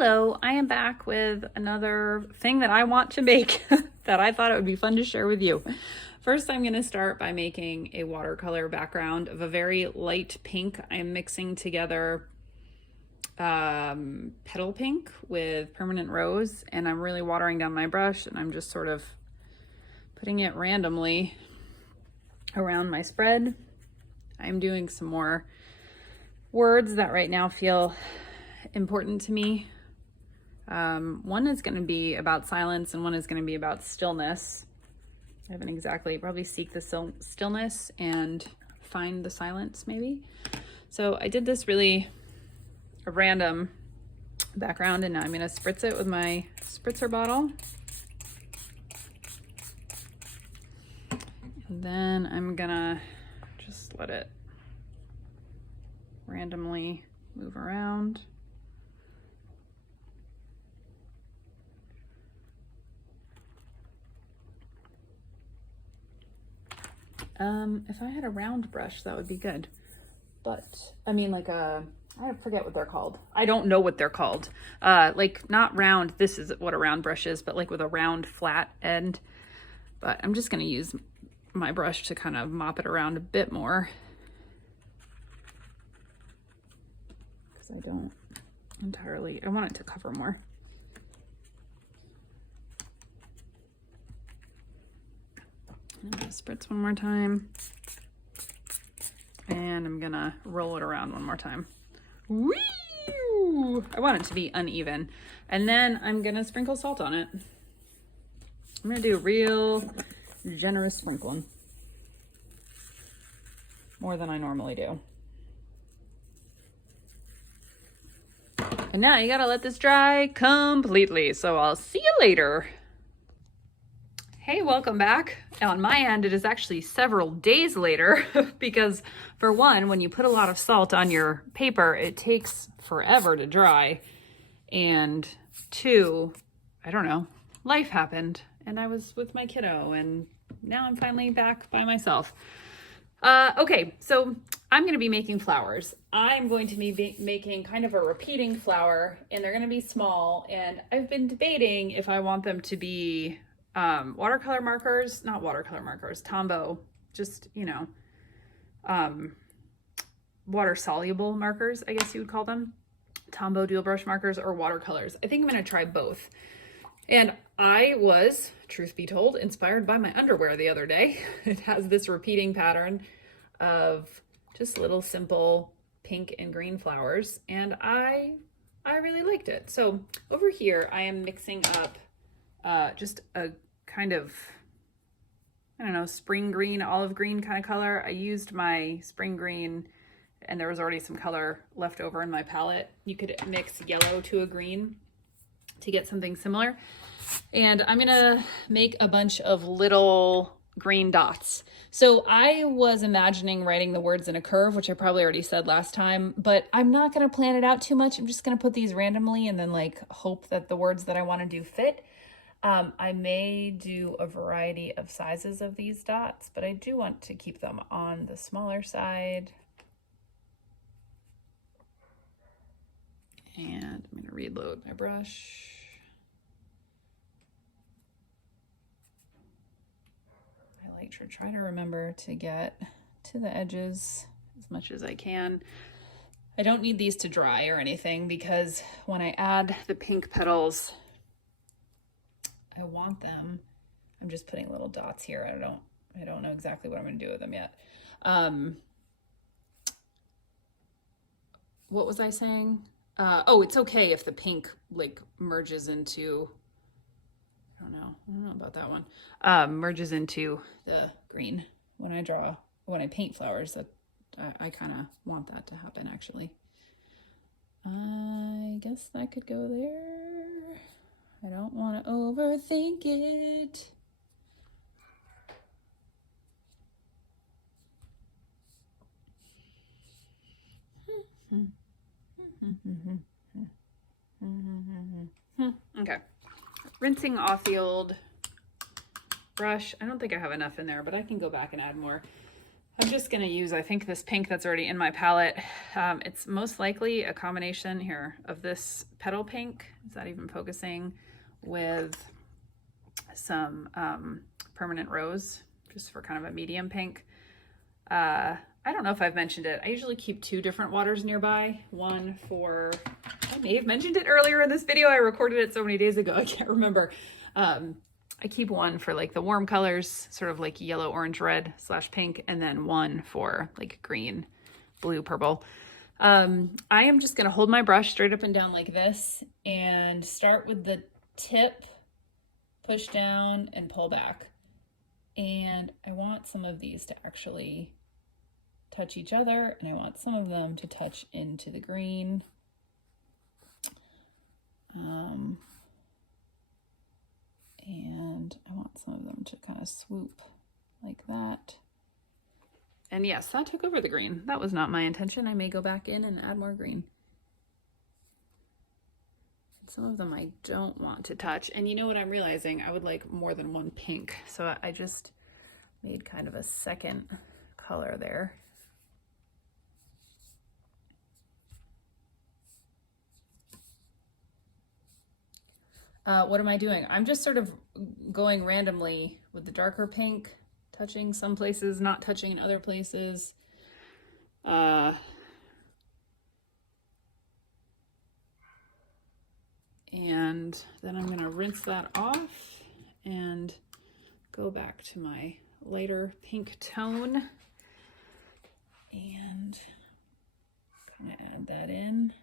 Hello, I am back with another thing that I want to make that I thought it would be fun to share with you. First, I'm going to start by making a watercolor background of a very light pink. I'm mixing together petal pink with permanent rose, and I'm really watering down my brush, and I'm just sort of putting it randomly around my spread. I'm doing some more words that right now feel important to me. One is going to be about silence and one is going to be about stillness. I haven't exactly, probably seek the stillness and find the silence maybe. So I did this really a random background, and now I'm going to spritz it with my spritzer bottle. And then I'm going to just let it randomly move around. If I had a round brush, that would be good. But I mean, like I forget what they're called. I don't know what they're called. Like not round, this is what a round brush is, but like with a round flat end. But I'm just going to use my brush to kind of mop it around a bit more, because I don't entirely, I want it to cover more. I'm gonna spritz one more time, and I'm gonna roll it around one more time. Woo! I want it to be uneven, and then I'm gonna sprinkle salt on it. I'm gonna do a real generous sprinkling, more than I normally do. And now you gotta let this dry completely, so I'll see you later. Hey, welcome back. On my end, it is actually several days later because for one, when you put a lot of salt on your paper, it takes forever to dry. And two, I don't know, life happened and I was with my kiddo, and now I'm finally back by myself. Okay, so I'm going to be making flowers. I'm going to be making kind of a repeating flower, and they're going to be small, and I've been debating if I want them to be watercolor markers, not watercolor markers, Tombow, just, you know, water soluble markers, I guess you would call them, Tombow dual brush markers, or watercolors. I think I'm going to try both. And I was, truth be told, inspired by my underwear the other day. It has this repeating pattern of just little simple pink and green flowers, and I really liked it. So over here I am mixing up just a kind of, I don't know, spring green, olive green kind of color. I used my spring green, and there was already some color left over in my palette. You could mix yellow to a green to get something similar. And I'm gonna make a bunch of little green dots. So I was imagining writing the words in a curve, which I probably already said last time, but I'm not gonna plan it out too much. I'm just gonna put these randomly and then like hope that the words that I wanna do fit. I may do a variety of sizes of these dots, but I do want to keep them on the smaller side. And I'm gonna reload my brush. I like to try to remember to get to the edges as much as I can. I don't need these to dry or anything, because when I add the pink petals, I want them, I'm just putting little dots here. I don't know exactly what I'm going to do with them yet. What was I saying? Oh, it's okay if the pink like merges into, I don't know about that one. Merges into the green when I paint flowers. That I kind of want that to happen, actually. I guess that could go there. I don't want to overthink it. Okay. Rinsing off the old brush. I don't think I have enough in there, but I can go back and add more. I'm just going to use, I think, this pink that's already in my palette. It's most likely a combination here of this petal pink, is that even focusing, with some permanent rose, just for kind of a medium pink. I don't know if I've mentioned it. I usually keep 2 different waters nearby. One for, I may have mentioned it earlier in this video. I recorded it so many days ago, I can't remember. I keep one for like the warm colors, sort of like yellow, orange, red / pink, and then one for like green, blue, purple. I am just gonna hold my brush straight up and down like this and start with the tip, push down and pull back. And I want some of these to actually touch each other, and I want some of them to touch into the green. And I want some of them to kind of swoop like that. And yes, that took over the green. That was not my intention. I may go back in and add more green. Some of them I don't want to touch. And you know what I'm realizing? I would like more than one pink. So I just made kind of a second color there. What am I doing? I'm just sort of going randomly with the darker pink, touching some places, not touching in other places. And then I'm going to rinse that off and go back to my lighter pink tone and kind of add that in.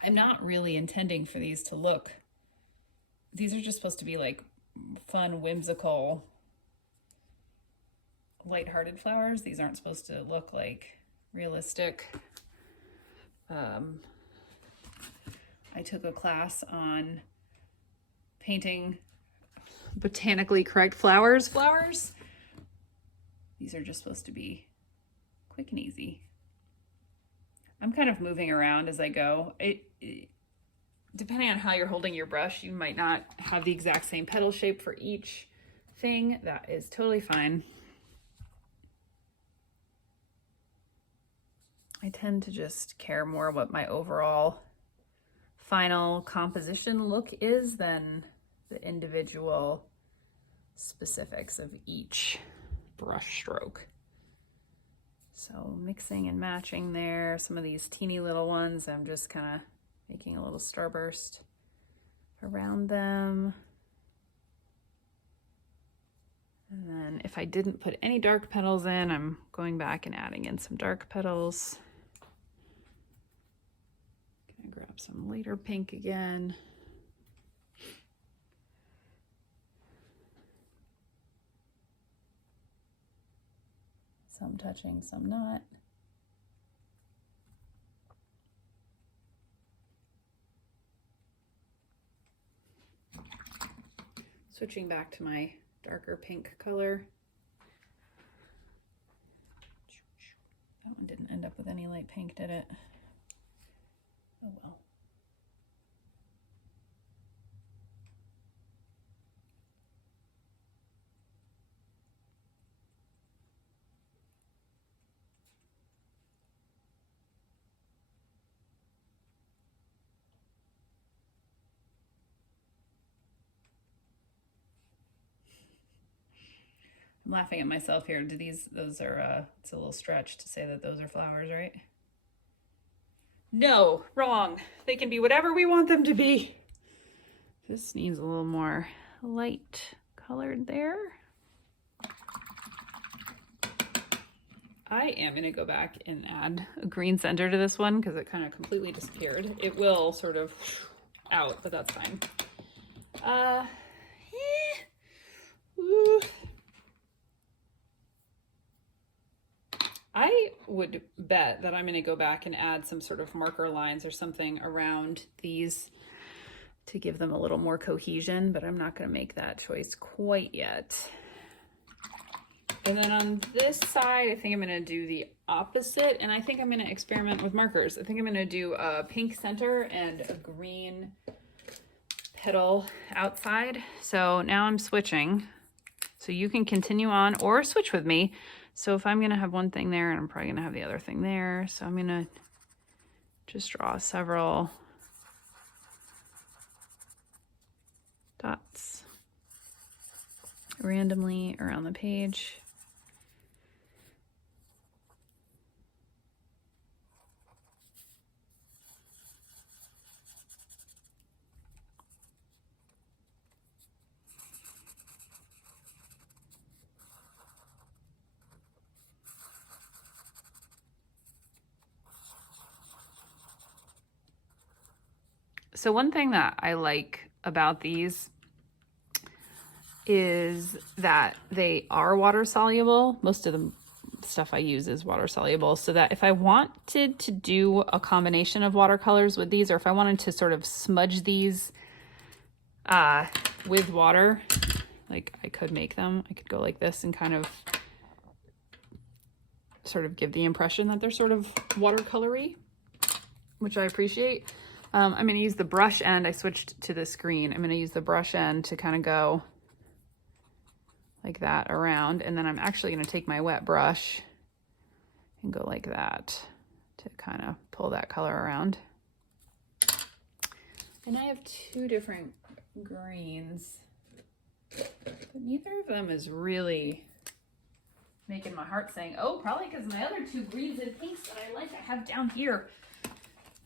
I'm not really intending for these to look, these are just supposed to be like fun, whimsical, lighthearted flowers. These aren't supposed to look like realistic. I took a class on painting botanically correct flowers. These are just supposed to be quick and easy. I'm kind of moving around as I go. Depending on how you're holding your brush, you might not have the exact same petal shape for each thing. That is totally fine. I tend to just care more what my overall final composition look is than the individual specifics of each brush stroke. So mixing and matching there. Some of these teeny little ones, I'm just kind of making a little starburst around them. And then if I didn't put any dark petals in, I'm going back and adding in some dark petals. Gonna grab some lighter pink again. Some touching, some not. Switching back to my darker pink color. That one didn't end up with any light pink, did it? Oh well. I'm laughing at myself here. Those are, it's a little stretch to say that those are flowers, right? No, wrong. They can be whatever we want them to be. This needs a little more light colored there. I am gonna go back and add a green center to this one because it kind of completely disappeared. It will sort of out, but that's fine. I would bet that I'm going to go back and add some sort of marker lines or something around these to give them a little more cohesion, but I'm not going to make that choice quite yet. And then on this side, I think I'm going to do the opposite, and I think I'm going to experiment with markers. I think I'm going to do a pink center and a green petal outside. So now I'm switching. So you can continue on or switch with me. So if I'm going to have one thing there, and I'm probably going to have the other thing there. So I'm going to just draw several dots randomly around the page. So one thing that I like about these is that they are water soluble. Most of the stuff I use is water soluble, so that if I wanted to do a combination of watercolors with these, or if I wanted to sort of smudge these with water, like I could make them. I could go like this and kind of sort of give the impression that they're sort of watercolory, which I appreciate. I'm going to use the brush end. I switched to this green. I'm going to use the brush end to kind of go like that around, and then I'm actually going to take my wet brush and go like that to kind of pull that color around. And I have two different greens, but neither of them is really making my heart sing. Oh, probably because my other two greens and pinks that I like I have down here.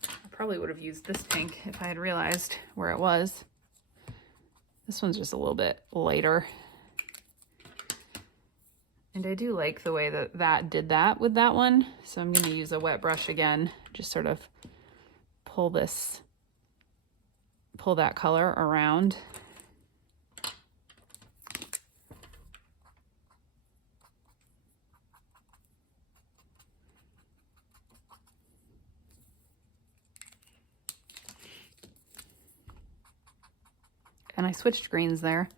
I probably would have used this pink if I had realized where it was. This one's just a little bit lighter. And I do like the way that that did that with that one. So I'm going to use a wet brush again, just sort of pull that color around. And I switched greens there.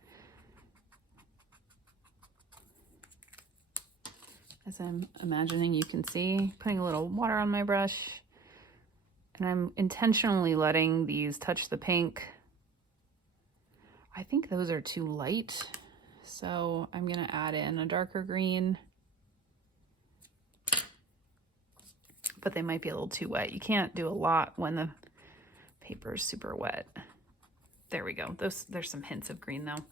As I'm imagining, you can see, putting a little water on my brush. And I'm intentionally letting these touch the pink. I think those are too light, so I'm going to add in a darker green. But they might be a little too wet. You can't do a lot when the paper is super wet. There we go. There's some hints of green though.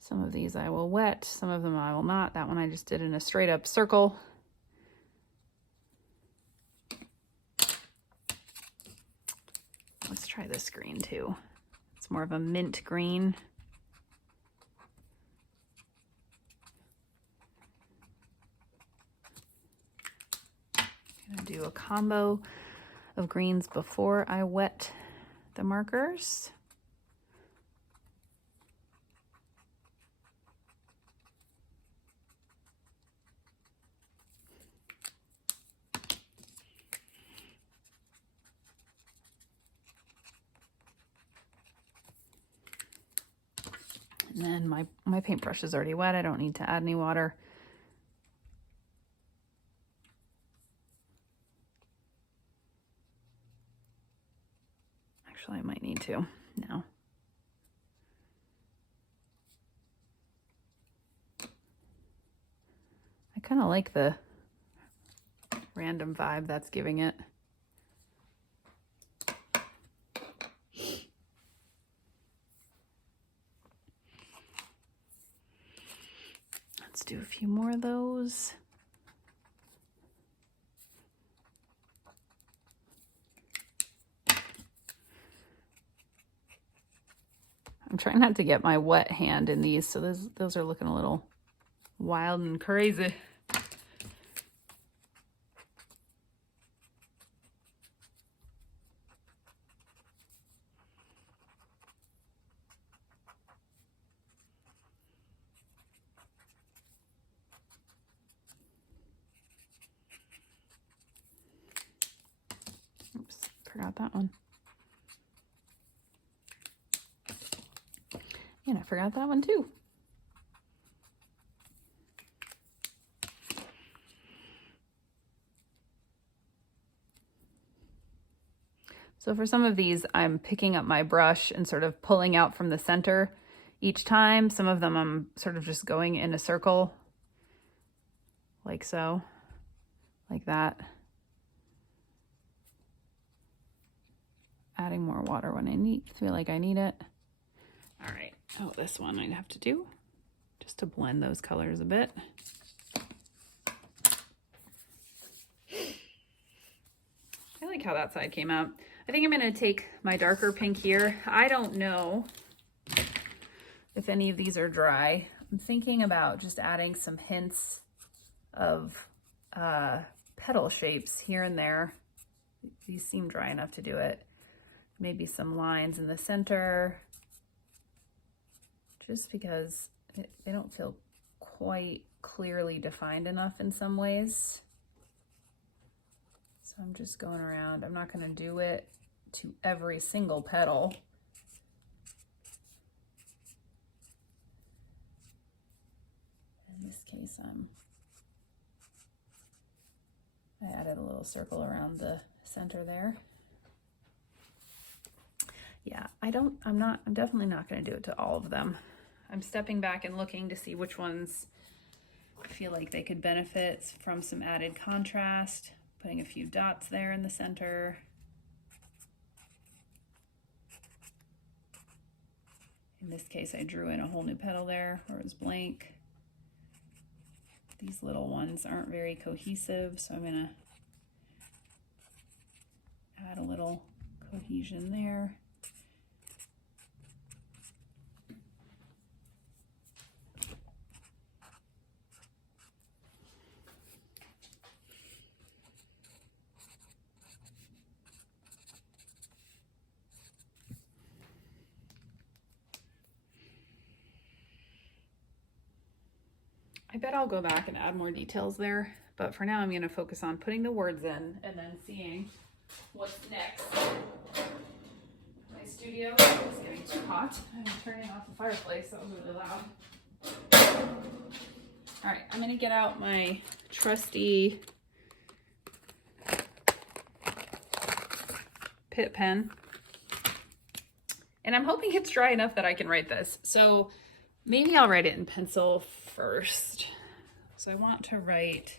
Some of these I will wet, some of them I will not. That one I just did in a straight up circle. Let's try this green too. It's more of a mint green. I'm gonna do a combo of greens before I wet the markers. And then my paintbrush is already wet. I don't need to add any water. Actually, I might need to now. I kind of like the random vibe that's giving it. Let's do a few more of those. I'm trying not to get my wet hand in these, so those are looking a little wild and crazy. Oops, forgot that one. And I forgot that one too. So for some of these, I'm picking up my brush and sort of pulling out from the center each time. Some of them I'm sort of just going in a circle, like so, like that. Adding more water when I feel like I need it. All right, oh, this one I'd have to do just to blend those colors a bit. I like how that side came out. I think I'm gonna take my darker pink here. I don't know if any of these are dry. I'm thinking about just adding some hints of petal shapes here and there. These seem dry enough to do it. Maybe some lines in the center, just because they don't feel quite clearly defined enough in some ways. So I'm just going around. I'm not going to do it to every single petal. In this case, I added a little circle around the center there. Yeah, I'm definitely not going to do it to all of them. I'm stepping back and looking to see which ones I feel like they could benefit from some added contrast. Putting a few dots there in the center. In this case, I drew in a whole new petal there where it was blank. These little ones aren't very cohesive, so I'm gonna add a little cohesion there. I bet I'll go back and add more details there, but for now I'm going to focus on putting the words in and then seeing what's next. My studio is getting too hot. I'm turning off the fireplace, that was really loud. All right, I'm going to get out my trusty Pitt pen, and I'm hoping it's dry enough that I can write this. So maybe I'll write it in pencil first. So I want to write,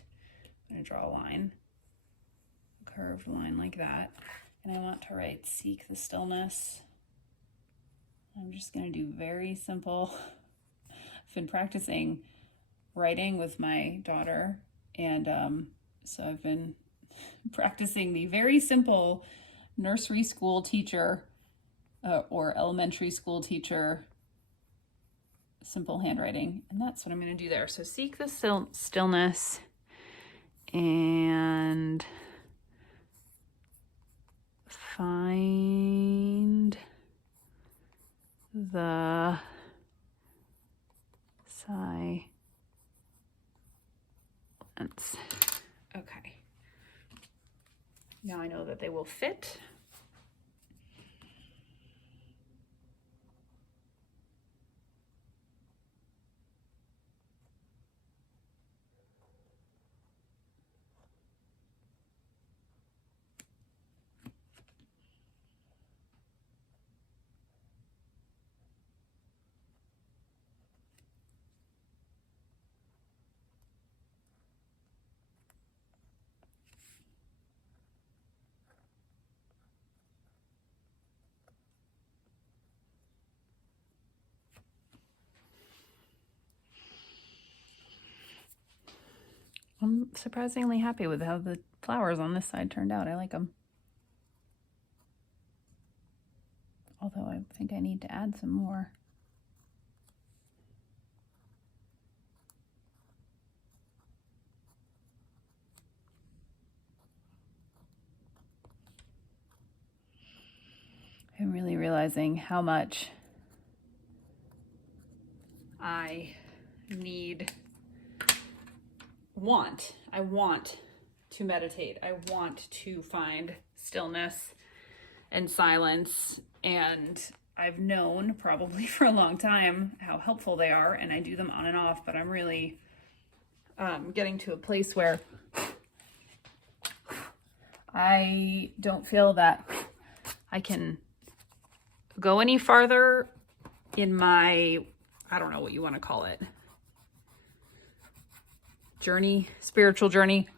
I'm going to draw a line, a curved line like that, and I want to write seek the stillness. I'm just going to do very simple. I've been practicing writing with my daughter, and so I've been practicing the very simple nursery school teacher or elementary school teacher simple handwriting, and that's what I'm going to do there. So seek the stillness and find the silence. Okay. Now I know that they will fit. I'm surprisingly happy with how the flowers on this side turned out. I like them. Although I think I need to add some more. I'm really realizing how much I want to meditate. I want to find stillness and silence, and I've known probably for a long time how helpful they are, and I do them on and off, but I'm really getting to a place where I don't feel that I can go any farther in my, I don't know what you want to call it, journey, spiritual journey,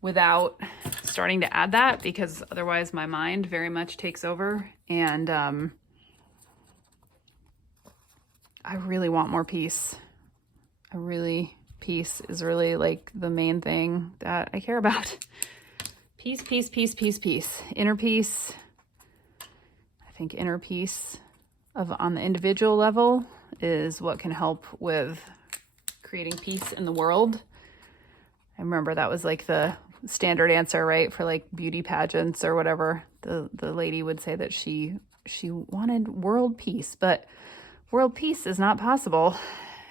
without starting to add that, because otherwise my mind very much takes over. And I really want more peace. Peace is really like the main thing that I care about. Peace, peace, peace, peace, peace. Inner peace. I think inner peace on the individual level is what can help with creating peace in the world. I remember that was like the standard answer, right? For like beauty pageants or whatever. The lady would say that she wanted world peace, but world peace is not possible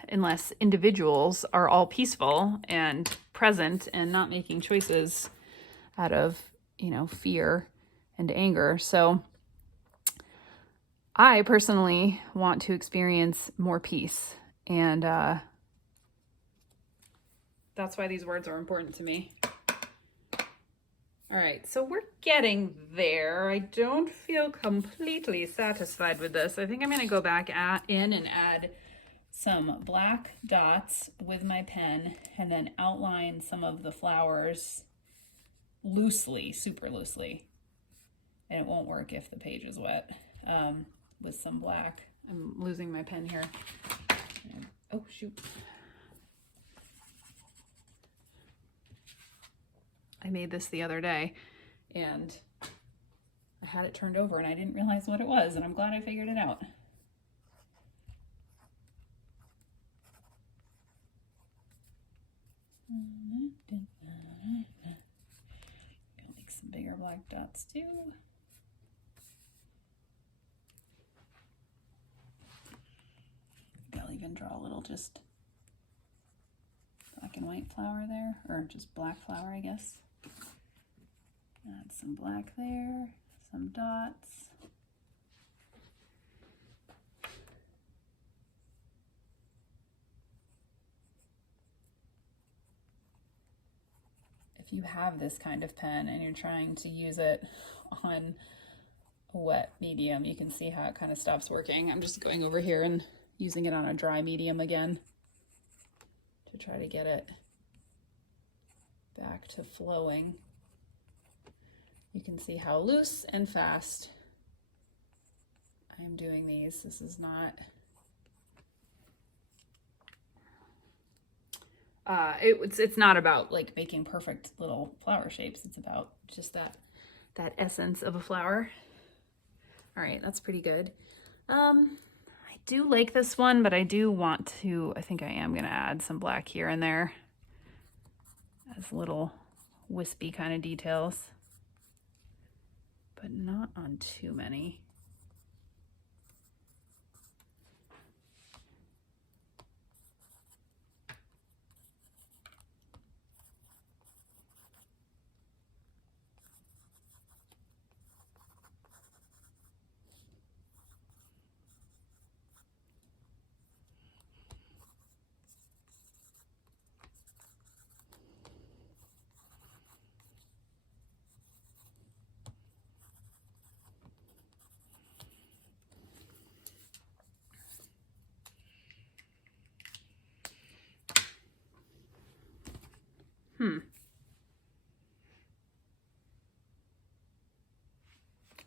unless individuals are all peaceful and present and not making choices out of, fear and anger. So I personally want to experience more peace, and that's why these words are important to me. All right, so we're getting there. I don't feel completely satisfied with this. I think I'm going to go back in and add some black dots with my pen and then outline some of the flowers loosely, super loosely. And it won't work if the page is wet, with some black. I'm losing my pen here. Oh, shoot. I made this the other day and I had it turned over and I didn't realize what it was, and I'm glad I figured it out. I'll make some bigger black dots too. I'll even draw a little just black and white flower there, or just black flower, I guess. Add some black there, some dots. If you have this kind of pen and you're trying to use it on a wet medium, you can see how it kind of stops working. I'm just going over here and using it on a dry medium again to try to get it back to flowing. You can see how loose and fast I am doing these. This is not it's not about like making perfect little flower shapes. It's about just that essence of a flower. All right, that's pretty good. I do like this one, but I do want to, I think I am going to add some black here and there as little wispy kind of details, but not on too many.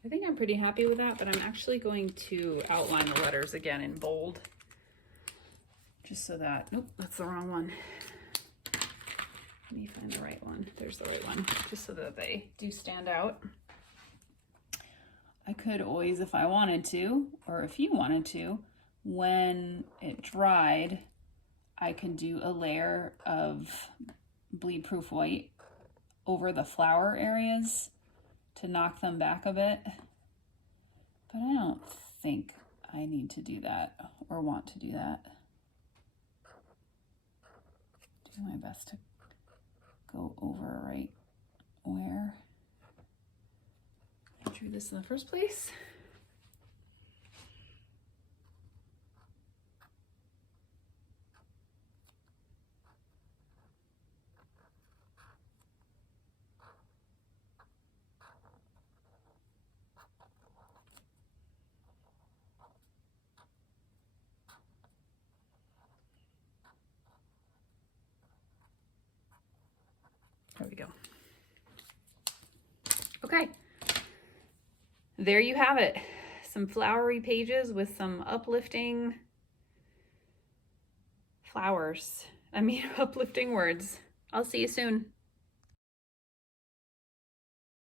I think I'm pretty happy with that, but I'm actually going to outline the letters again in bold, just so that, nope, that's the wrong one. Let me find the right one. There's the right one, just so that they do stand out. I could always, if I wanted to, or if you wanted to, when it dried, I could do a layer of bleed-proof white over the flower areas to knock them back a bit, but I don't think I need to do that or want to do that. Do my best to go over right where I drew this in the first place. There we go. Okay. There you have it. Some flowery pages with some uplifting flowers. I mean, uplifting words. I'll see you soon.